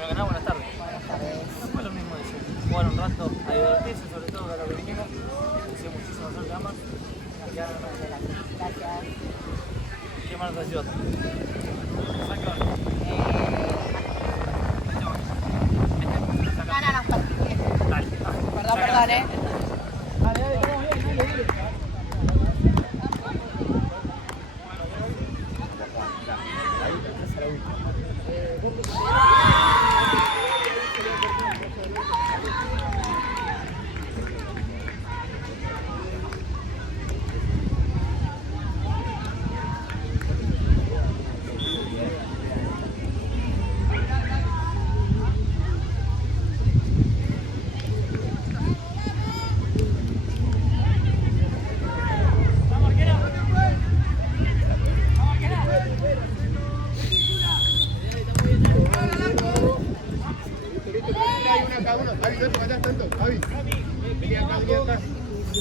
Me ganaba, buenas tardes. Buenas tardes. No fue lo mismo decir. Jugar un rato, a divertirse, sobre todo que a lo que vinimos. Hicimos muchísimas suerte ambas. Gracias. ¿Qué más nos ayuda? Saca. Ganan hasta el siguiente. Dale. Perdón,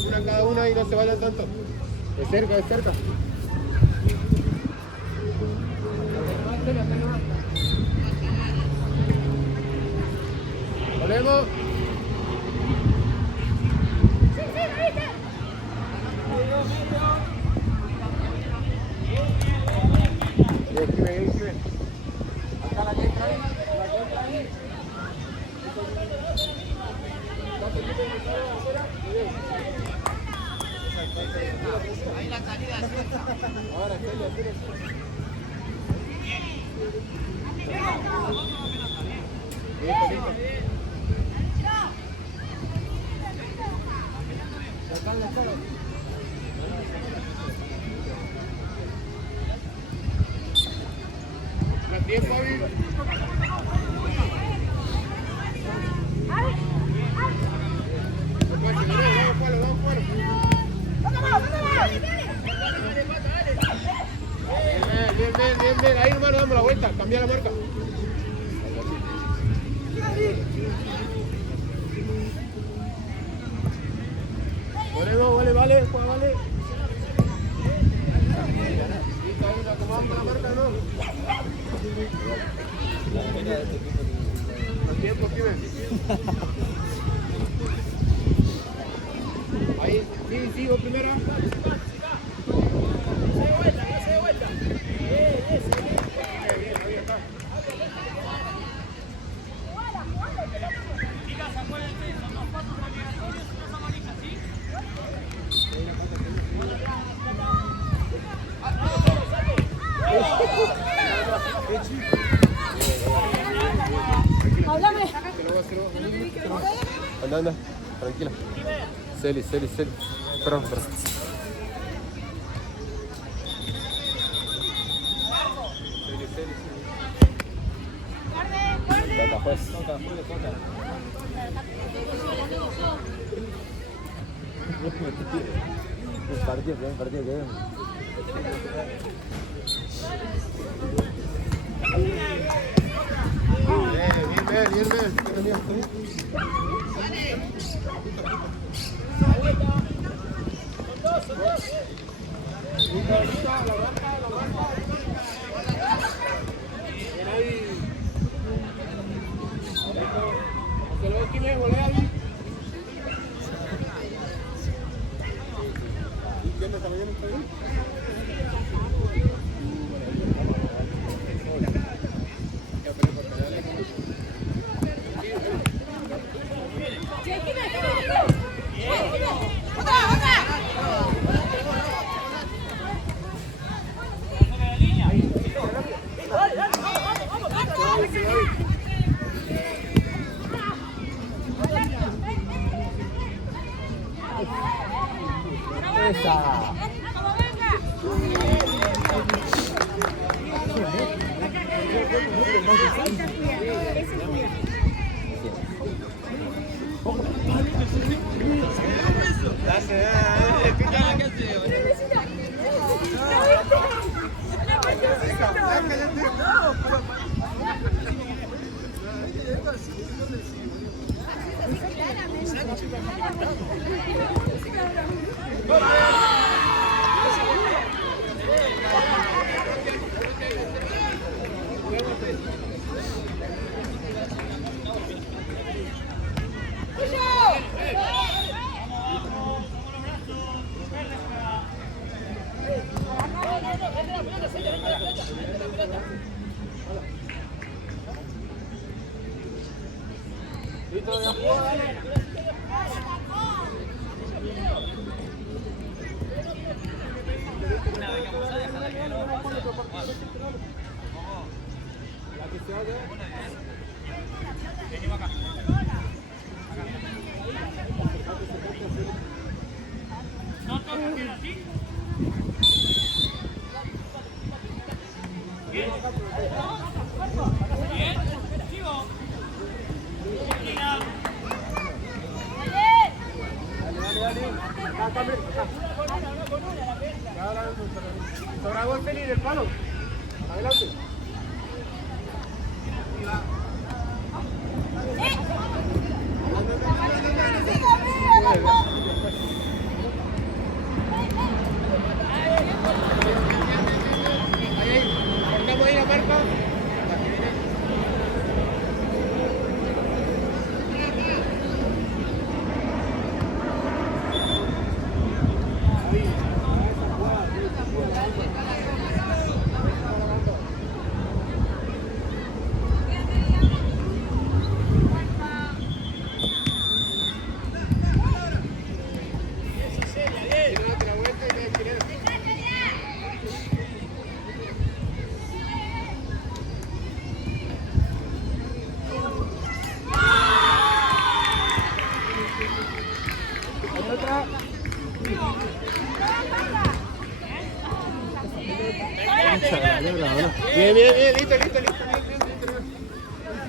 Una cada una y no se vayan tanto. De cerca, de cerca. Volvemos. Esquive. Acá la letra ahí. Ahí la salida es esa. Ahora, Celia. Listo. Las 10, Fabi. Bien, ahí nomás nos damos la vuelta, cambia la marca. Vale, Juan, vale. Listo, ahí nos acomodamos la marca, ¿no? El tiempo, Steven. Ahí, sí, vos primera. Se de vuelta. Bien, ahí está. Chicas, acuérdense, son 2 pasos obligatorios y 2 amarillas, ¿sí? Háblame. Anda, tranquila. Celi. Perdón. Toca, pues. Partido que Bien. Se lo esquive, volea ahí. ¿Quién me está viendo? Listo, ya jugó, dale. Una vez que vamos a dejar que no pase. La que se vaya. Venimos acá. No toca que así. Bien. Bien. Sigo. Dale. Acá, Camilo, acá. Sobra gol Feli del palo. Adelante. Ahí, cortamos ahí la marca. Bien, listo.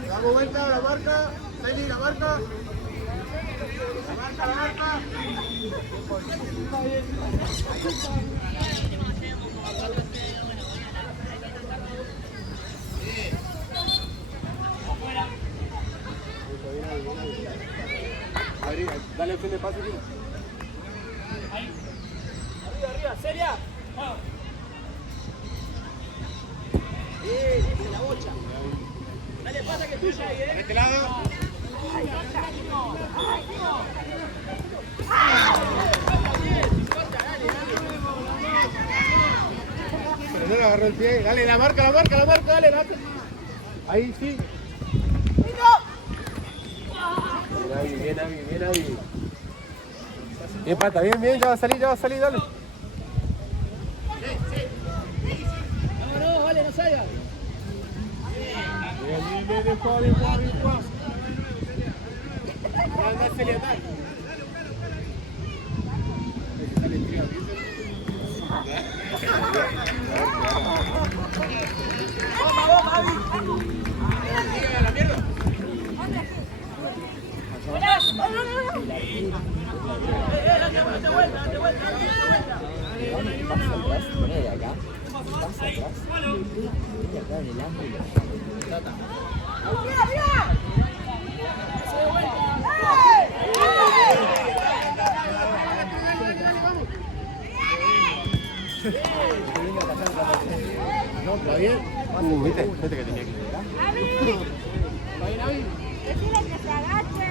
Damos vuelta a la marca, Feli, la marca. La marca. Dale opción de pase, tío. Ahí. Arriba, seria. La bocha. Dale, pasa que tuya ahí, De este lado. Pero no le agarró el pie. Dale, la marca, dale. Ahí sí. Bien, Avi. Bien, pata, bien, ya va a salir, dale. No, vale, no salga. Bien, juega. Andar, Celia, andar. Vamos, Avi. A la mierda. Date vuelta. Pasa atrás, poné de acá. Pasa atrás. Y acá adelante. No, está bien. Viste que tenía que llegar. ¿Está bien, Avi? Decile que se agache.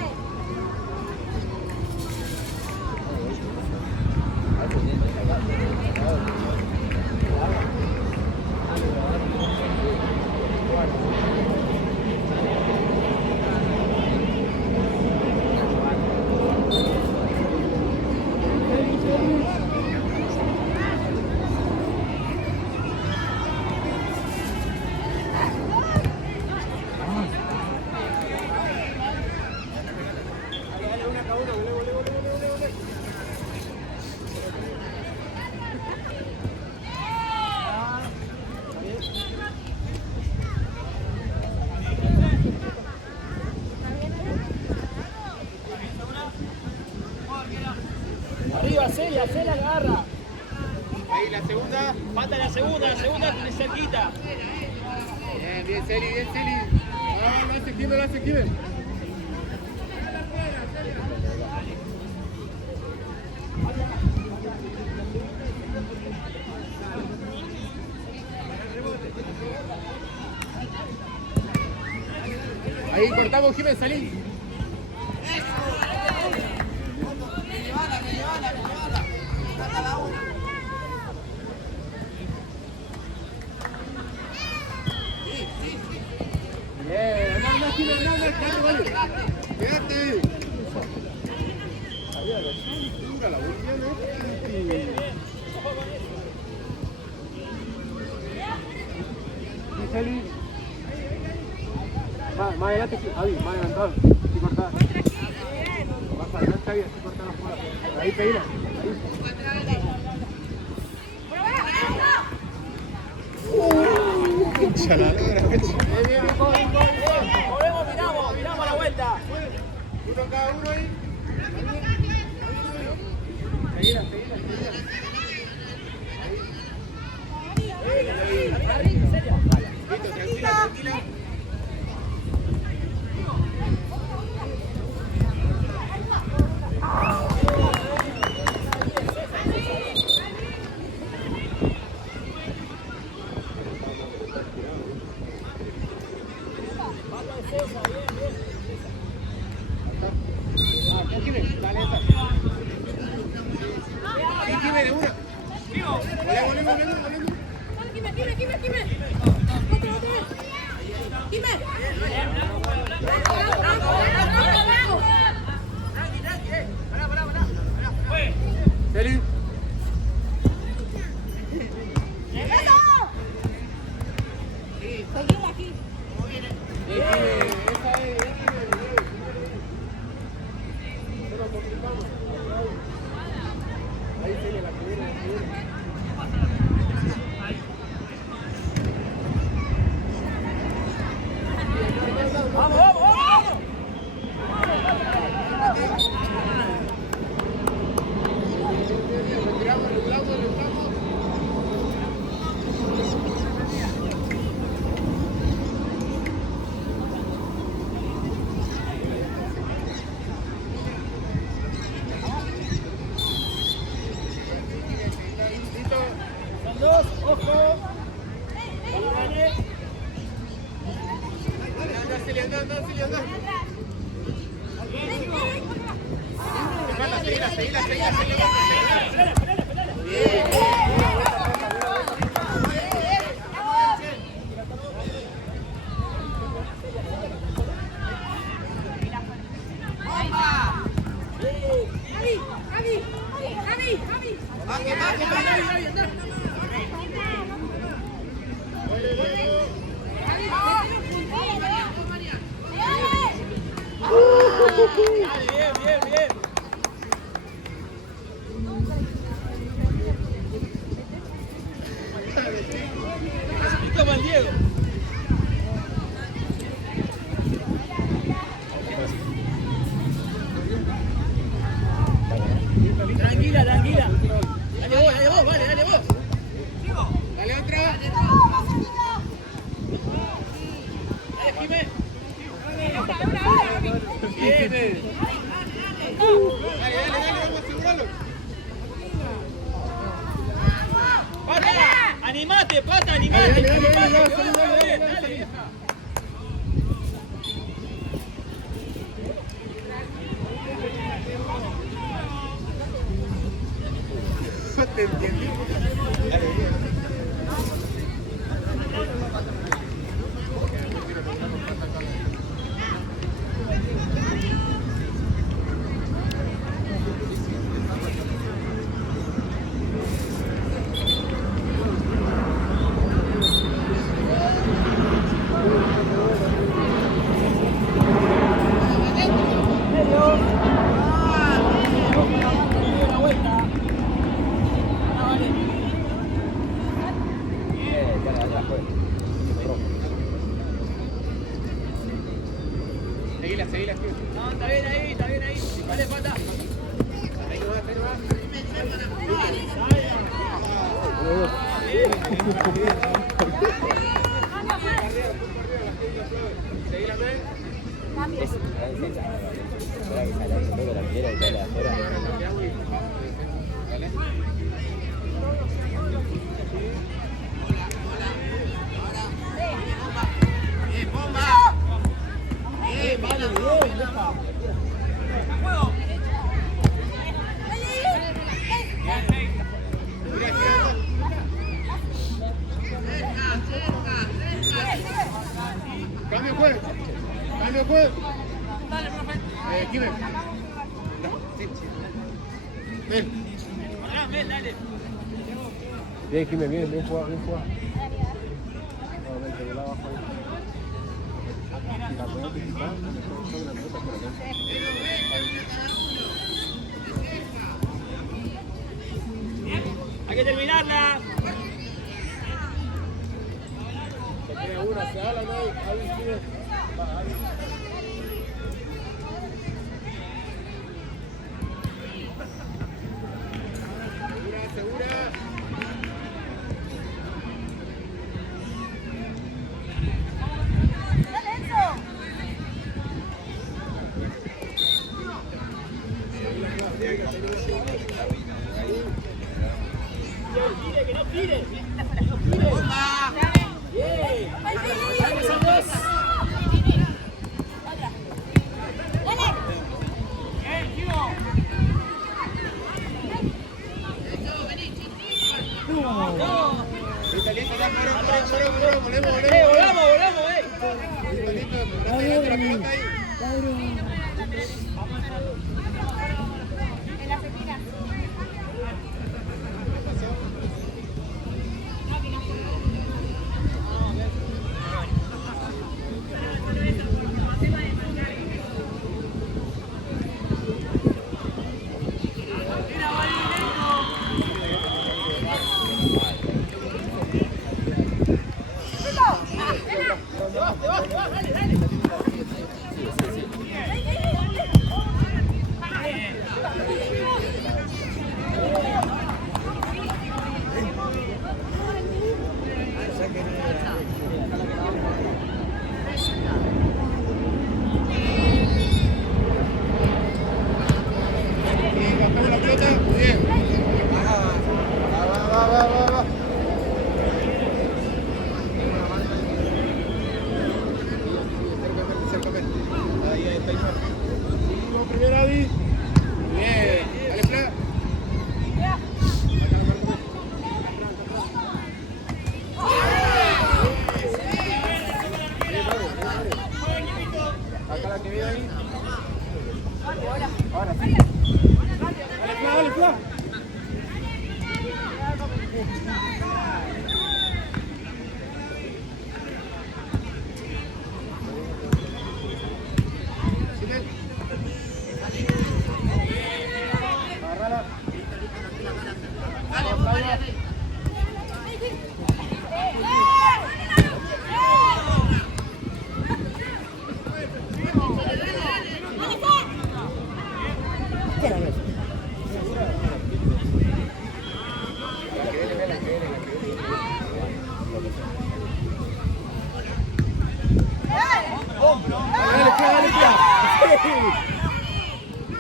Arriba, Celia, agarra. Ahí, la segunda. Falta la segunda cerquita. Bien, Celi. Ah, lo hace Kiber. Ahí cortamos, Jiménez, salí. Bien, no, Jiménez, vale. Quédate. Nunca la boliviana. Salí. Más adelante, Javi, más adelantado. Sí, cortada. Más adelante, Javi, así cortada la jugada. Ahí, peina. Ahí. Chaladera. Volvemos, miramos a la vuelta. Uno cada uno ahí. Seguila. Listo, tranquila. Salut. Seguimos aquí. Ahí tiene la primera. ¡Vamos! Retiramos. Son dos, ojo. Anda. Seguila. Bien. Toma el Diego. Tranquila. Dale vos, vale, dale vos. Dale otra. Dale, Jimé. Bien. Dale, vamos a asegurarlo. Pata, animate. Dale. Vieja. Te entendí. Seguila. No, está bien ahí. Dale, pata. Ahí no va. Seguila, Es la defensa. Espera que salga un poco la primera y toda la afuera. Dale. Cambio juego. Kimen. Ven. Bien, Kimen, bien jugado, bien jugado. Nuevamente de la abajo ahí. Si la puedo anticipar, me puedo una pelota por acá. Hay que terminarla. Se queda una, se habla, ¿no? Ahí, Kimen. Va, ahí. Segura. Que no tire.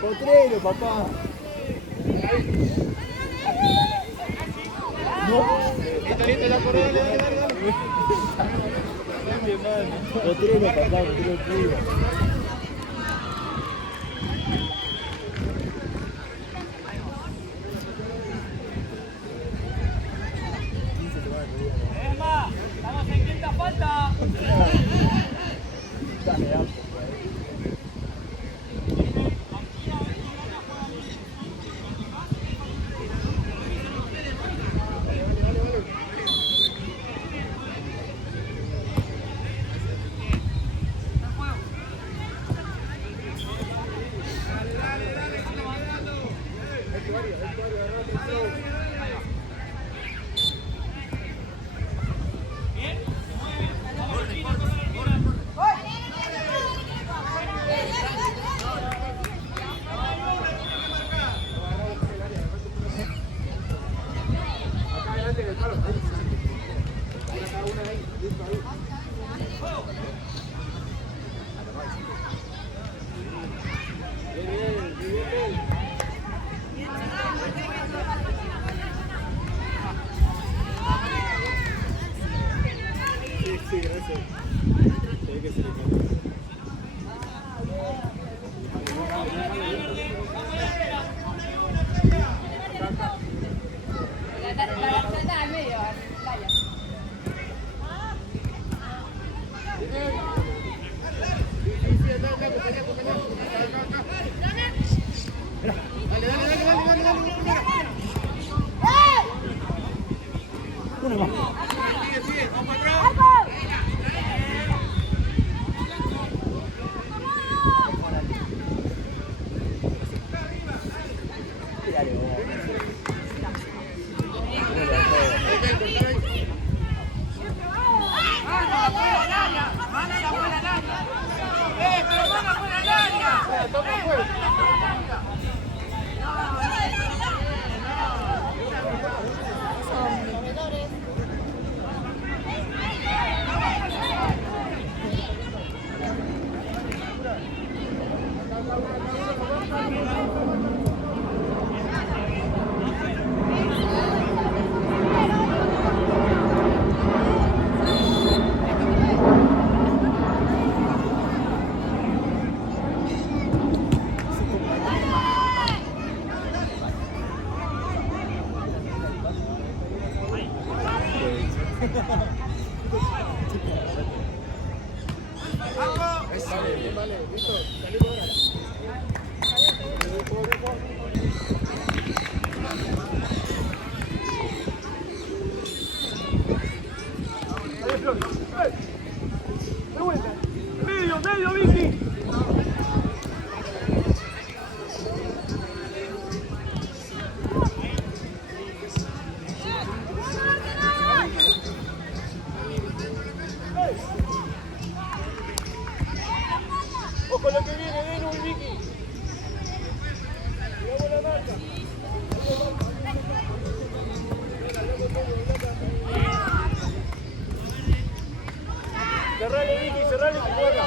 Potrero, papá. No. Listo, ya corre, dale. Potrero, papá, potrero. Estamos en quinta falta. Dale, alto. Una más. Medio, Vicky. Ojo lo que viene, Denu y Vicky. Cuidado la marca. Cerrale, Vicky, cerrale que juega.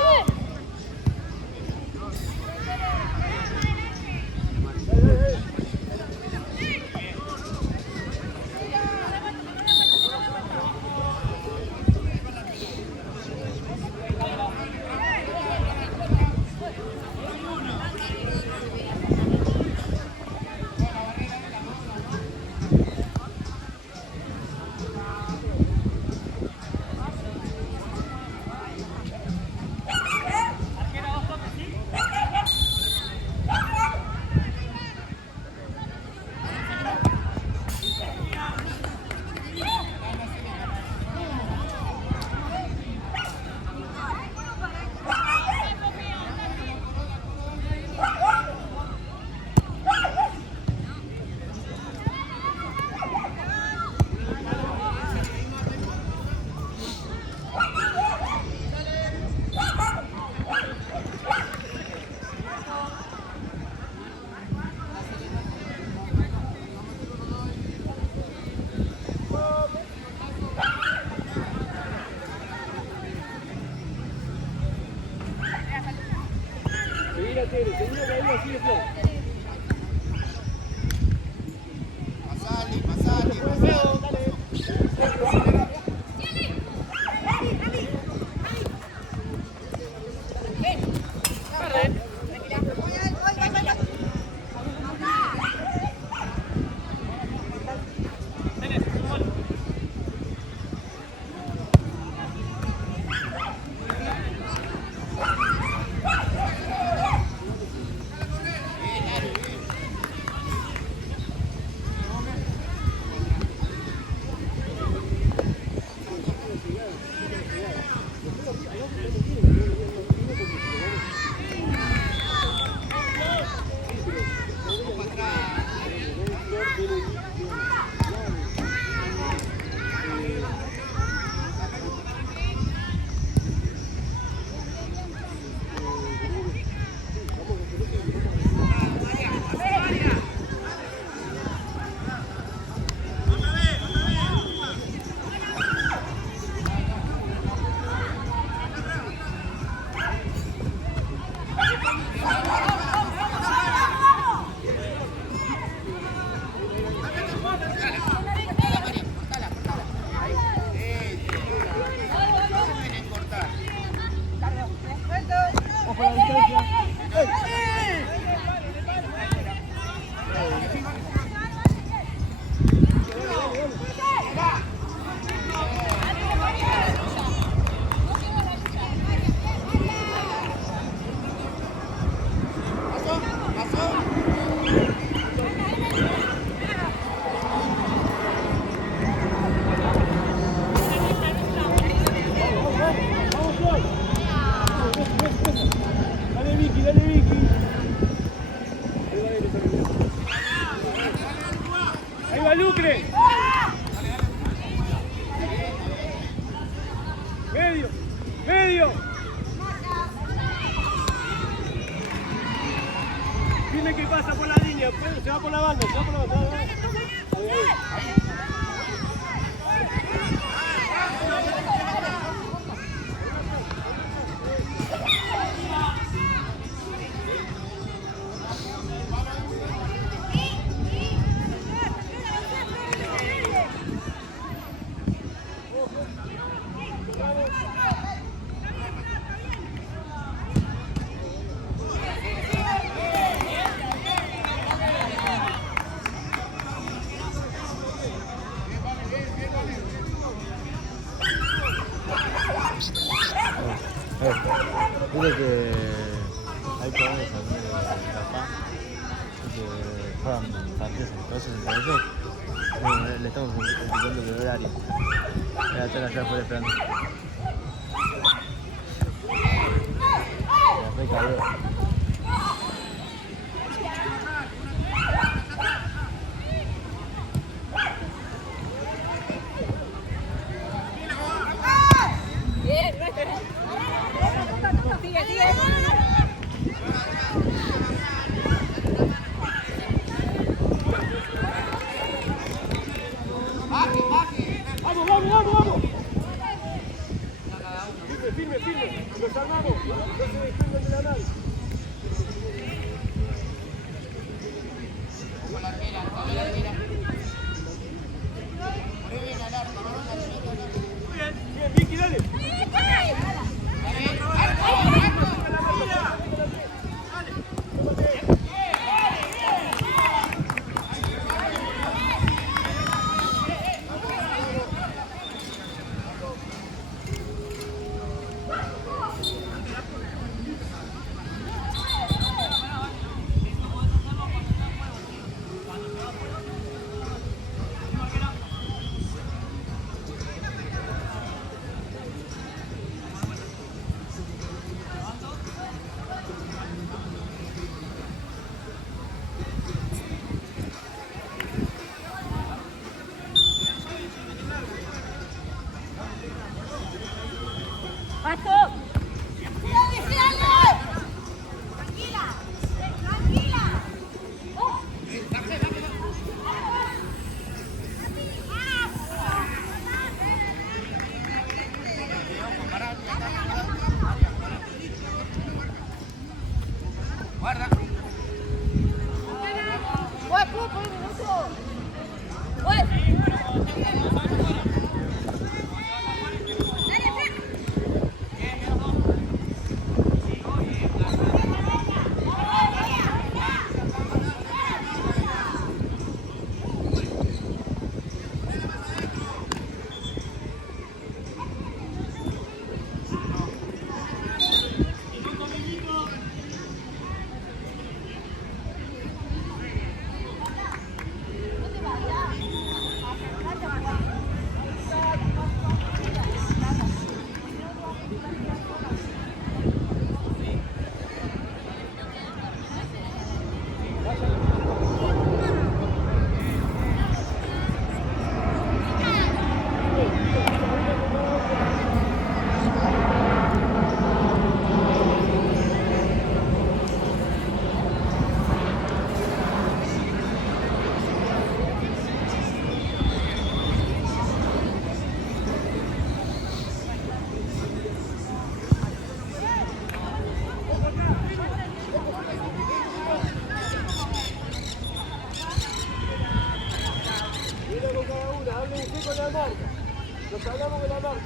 Pedro, se va por la banda, se va por la banda. Dile que hay problemas también de La Paz, que juegan partidos amistosos entre ellos. Le estamos indicando el horario. Voy a estar allá afuera esperando. Me cabrón. Sigue, sigue. ¡Vamos, vamos, vamos, vamos! Firme, firme, firme. Los armamos. No se despegan de la nave. Con la arquera, con la arquera. Muy bien, al arco, Muy bien, bien, Vicky, dale. ¡Paso! ¡Tranquila! ¡Tranquila! Guarda. ¡Voy, por un minuto! ¡Voy! Con la marca. Nos hablamos de la marca.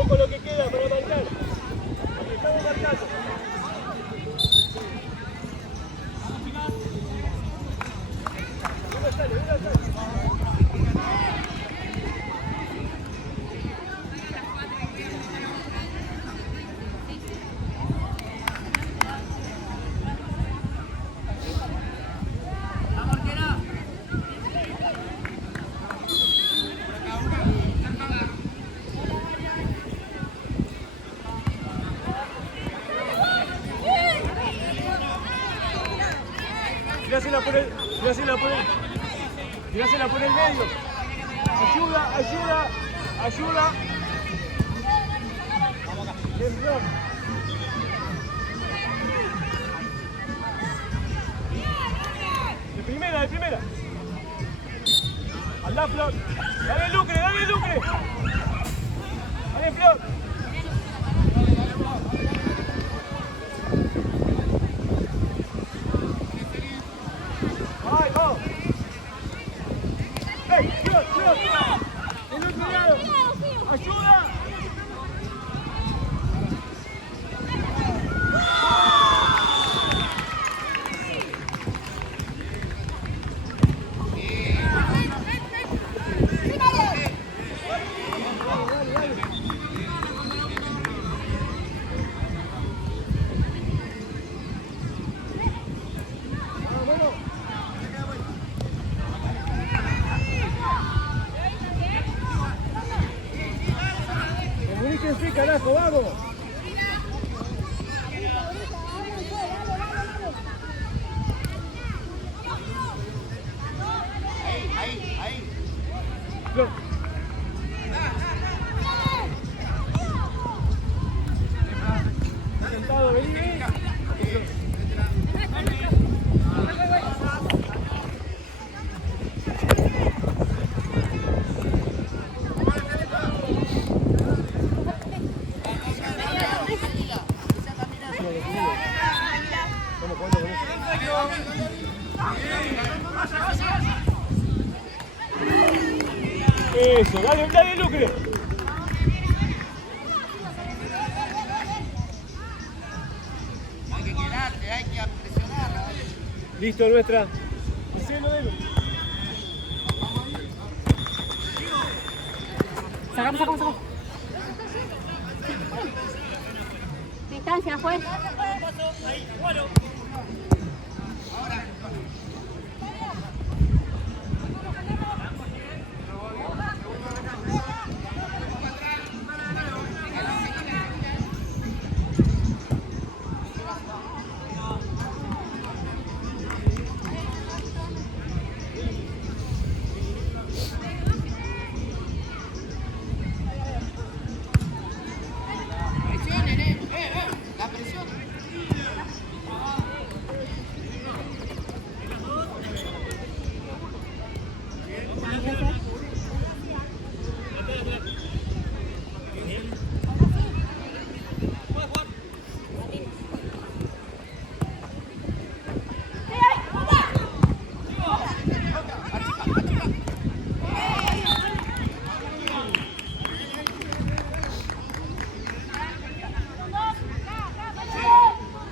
Ojo lo que queda para marcar. Estamos marcando. Tirásela por el medio. Ayuda. Bien, Flor. De primera. Andá, Flor. Dale, Lucre. Dale, Flor. ¡Ay, vamos! ¡Ey, Flor! ¡En otro lado! ¡Ayuda! ¡Comuníquense, carajo! ¡Vamos! Ahí. Flor. Sentado, vení. Eso, dale, Lucre. Hay que quedarte, hay que presionarla. Listo, nuestra. Hacelo, Delo. Sacamos. Distancia, juez. La presión.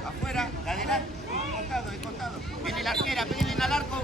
Afuera, de adelante, de costado. Viene la arquera, pídenle al arco.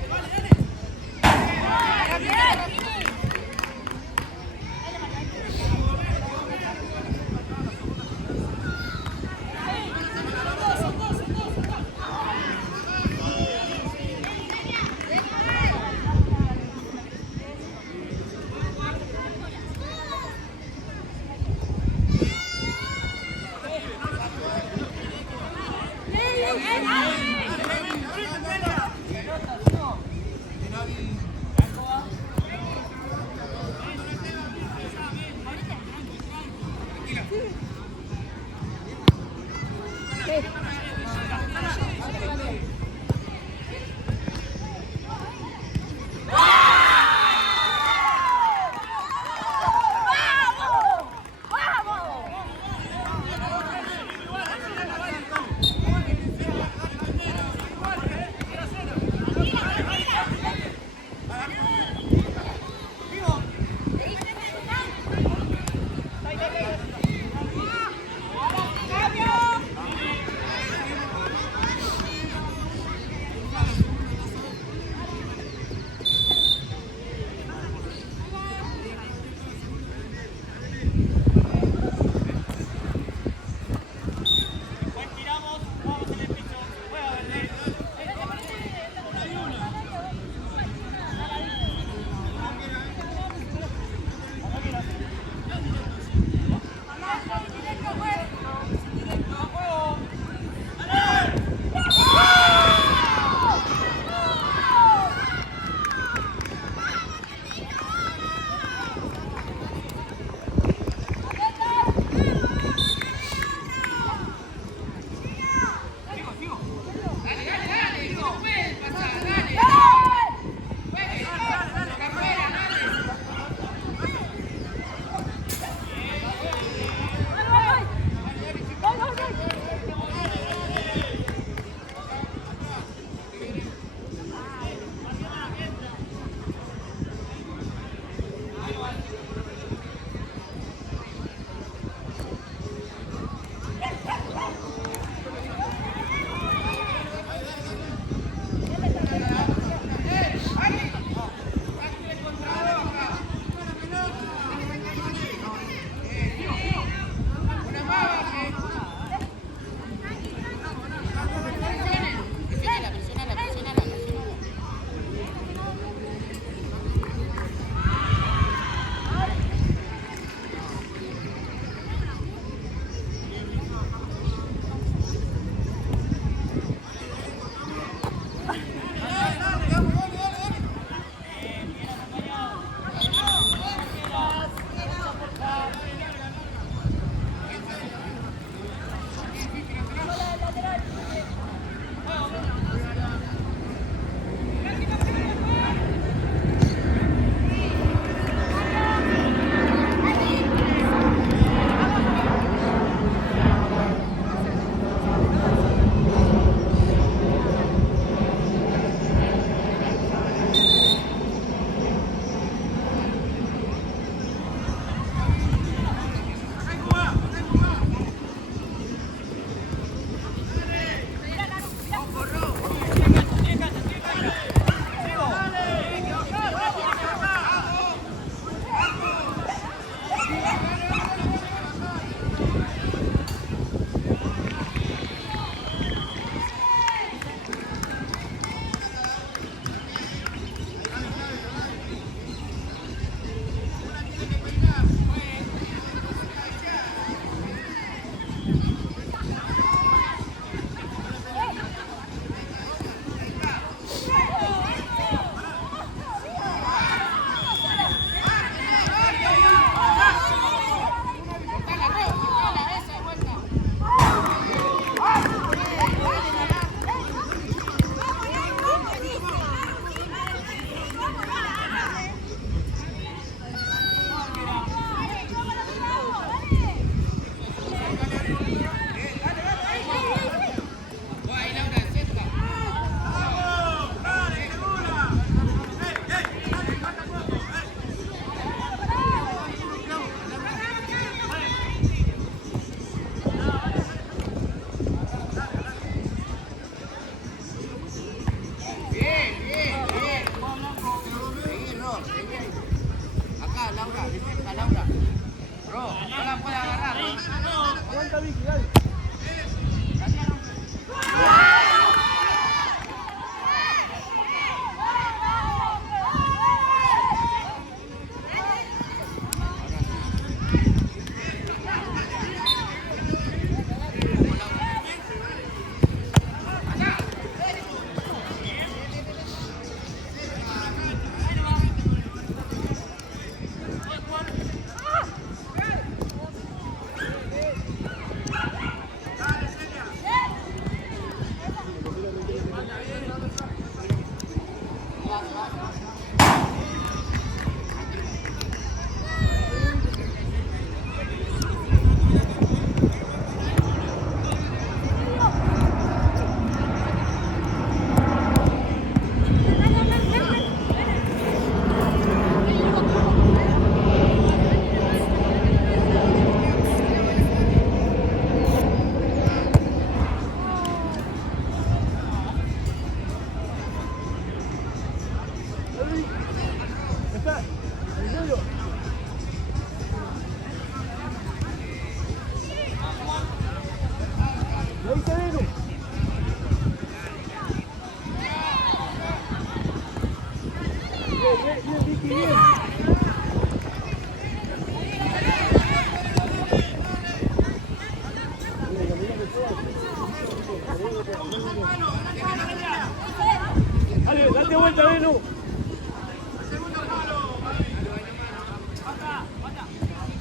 vuelta, Vicky, dale. Dale, date vuelta, Venu.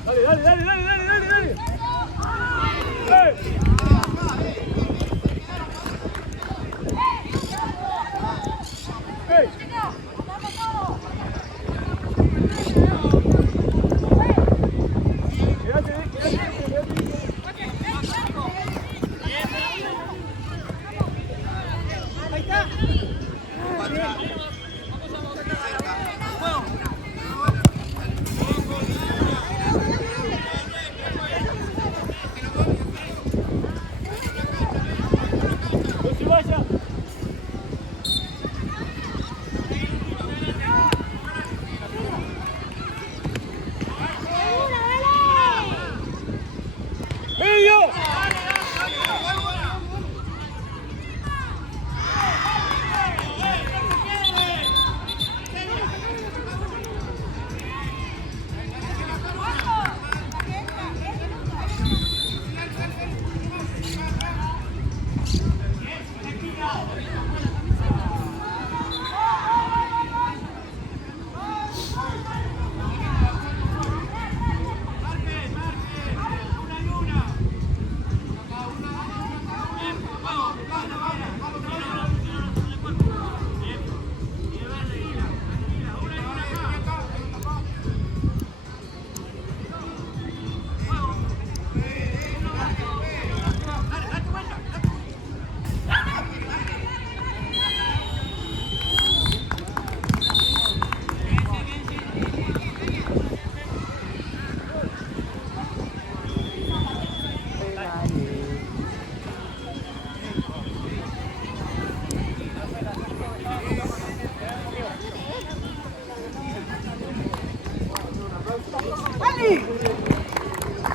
Dale, dale, dale, dale, dale, dale, dale. ¡Hey!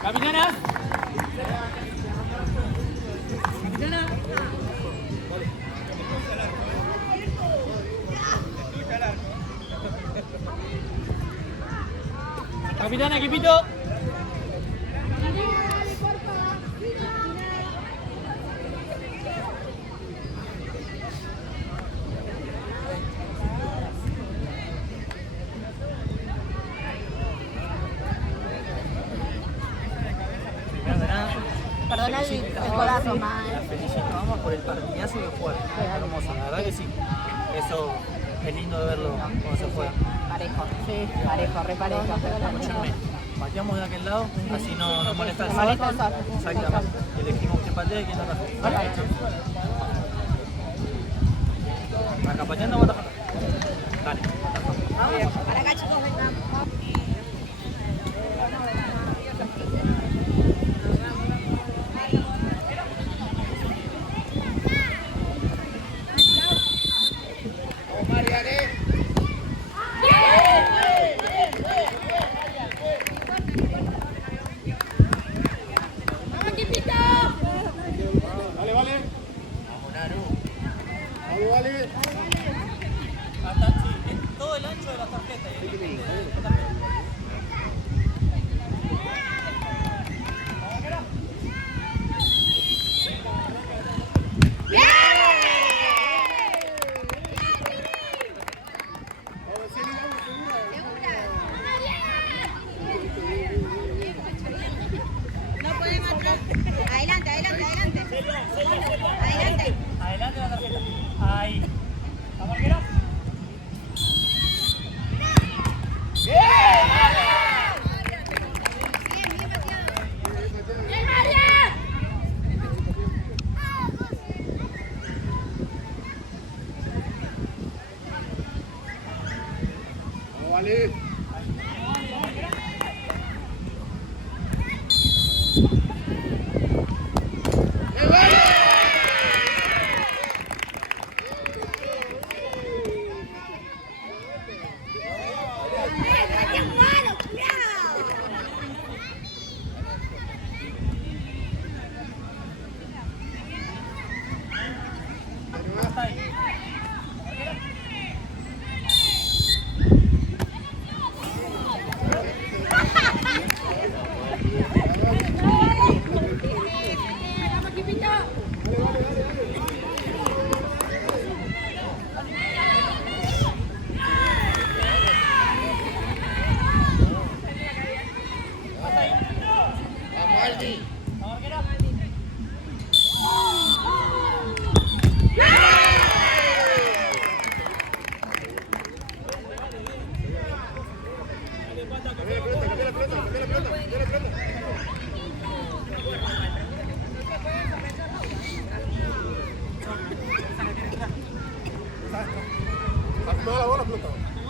Capitanas. Capitana, equipito. Perdona el codazo, más. La felicito vamos por el partidazo que juega. Hermoso, la verdad que sí. Eso es lindo de verlo cuando se juega. Parejo, sí, parejo, reparejo. Escúchenme, pateamos de aquel lado, así no nos molesta el No sol. molesta el sol. Exactamente. Elegimos quién patea y quién ataja. Acá pateando, vamos a atajar. Dale, atajamos. Para acá, chicos, vengan. ¡Vamos, equipito! vale. No la bola, pelota.